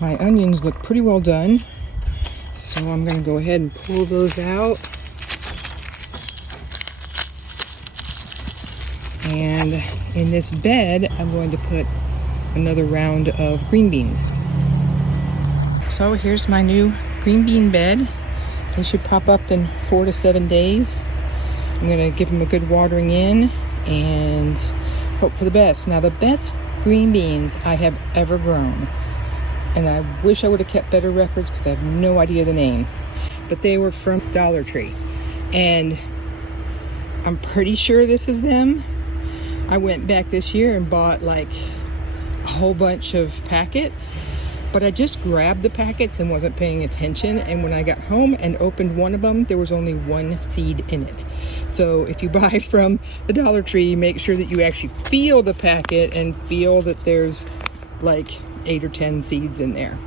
My onions look pretty well done, so I'm going to go ahead and pull those out. And in this bed, I'm going to put another round of green beans. So here's my new green bean bed. They should pop up in 4 to 7 days. I'm going to give them a good watering in and hope for the best. Now, the best green beans I have ever grown, and I wish I would have kept better records because I have no idea the name, but they were from Dollar Tree, and I'm pretty sure this is them. I went back this year and bought like a whole bunch of packets, but I just grabbed the packets and wasn't paying attention, and when I got home and opened one of them, there was only one seed in it. So if you buy from the Dollar Tree, make sure that you actually feel the packet and feel that there's like 8 or 10 seeds in there.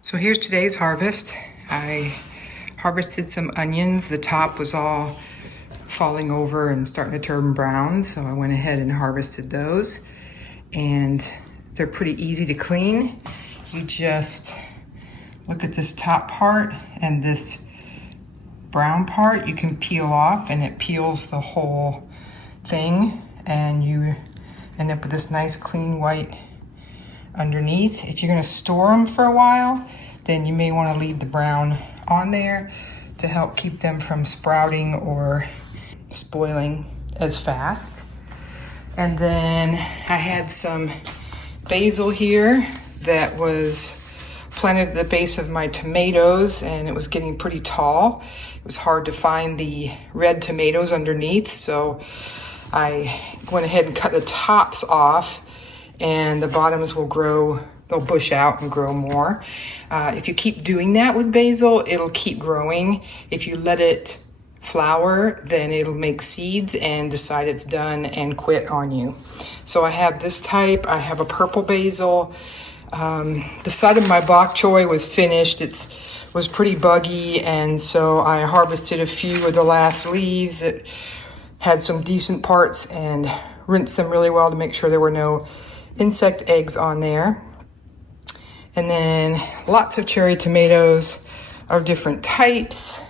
So here's today's harvest. I harvested some onions. The top was all falling over and starting to turn brown, so I went ahead and harvested those, and they're pretty easy to clean. You just look at this top part, and this brown part you can peel off, and it peels the whole thing, and you end up with this nice clean white underneath. If you're going to store them for a while, then you may want to leave the brown on there to help keep them from sprouting or spoiling as fast. And then I had some basil here that was planted at the base of my tomatoes, and it was getting pretty tall. It was hard to find the red tomatoes underneath, so I went ahead and cut the tops off, and the bottoms will grow, they'll bush out and grow more. If you keep doing that with basil, it'll keep growing. If you let it flower, then it'll make seeds and decide it's done and quit on you. So I have this type. I have a purple basil. The side of my bok choy was finished. It was pretty buggy, and so I harvested a few of the last leaves that had some decent parts and rinsed them really well to make sure there were no insect eggs on there. And then lots of cherry tomatoes of different types,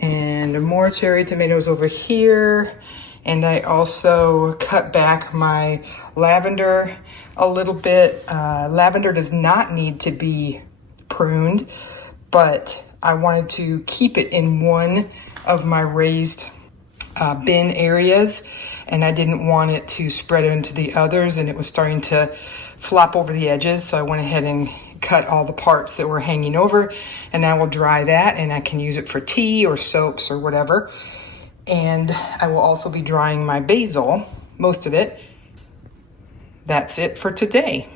and more cherry tomatoes over here. And I also cut back my lavender a little bit. Lavender does not need to be pruned, but I wanted to keep it in one of my raised bin areas, and I didn't want it to spread into the others, and it was starting to flop over the edges, so I went ahead and cut all the parts that were hanging over, and I will dry that, and I can use it for tea or soaps or whatever. And I will also be drying my basil, most of it. That's it for today.